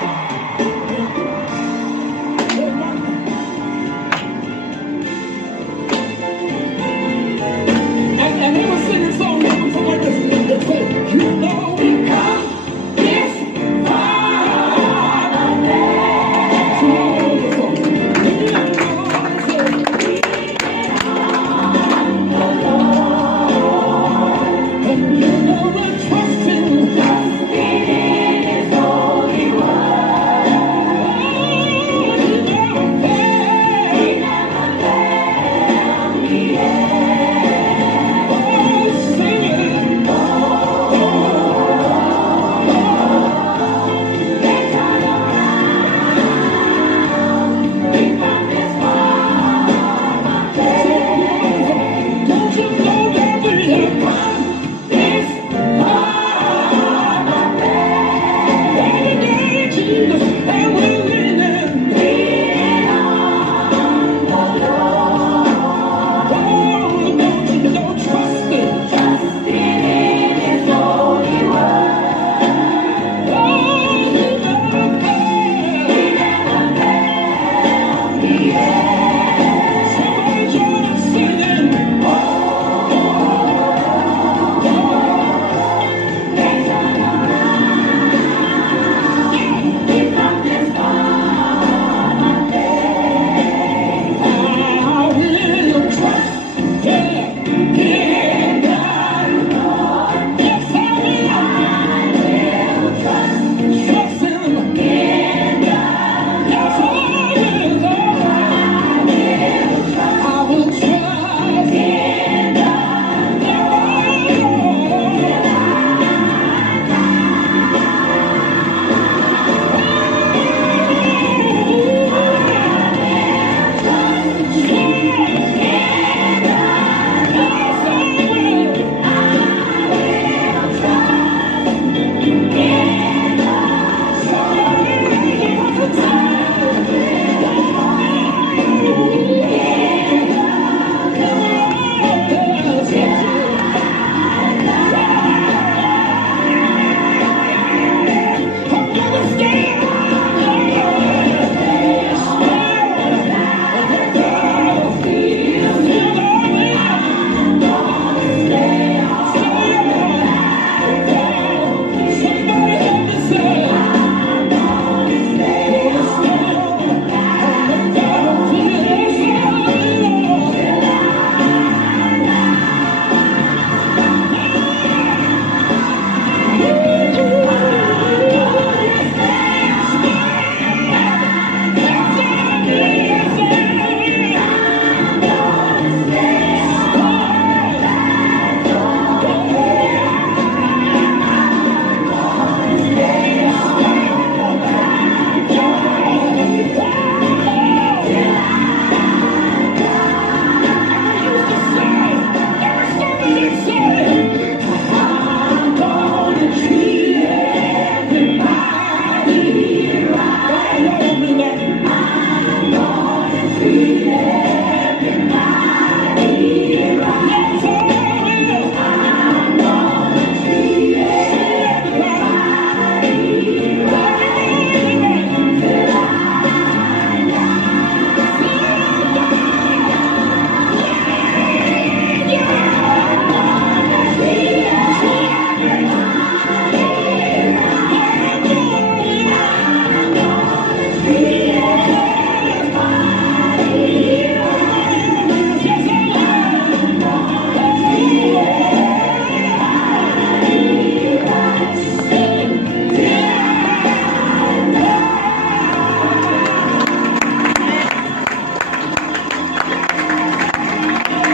And he was singing songs that was like this. They say, you know we come this far. So all the songs. And you know we're trusting in his holy word. He never failed me yet. Oh, sing it. Don't you know that we have come this far? Every day, Jesus, and we're leaning on the Lord. Oh, don't trust it. Trust in his holy word. Oh, he never failed. He never failed me yet. Somebody join us singing. I will trust, yeah, in God. Yes, I will trust Him. In God. Yes, I will. I will trust in God.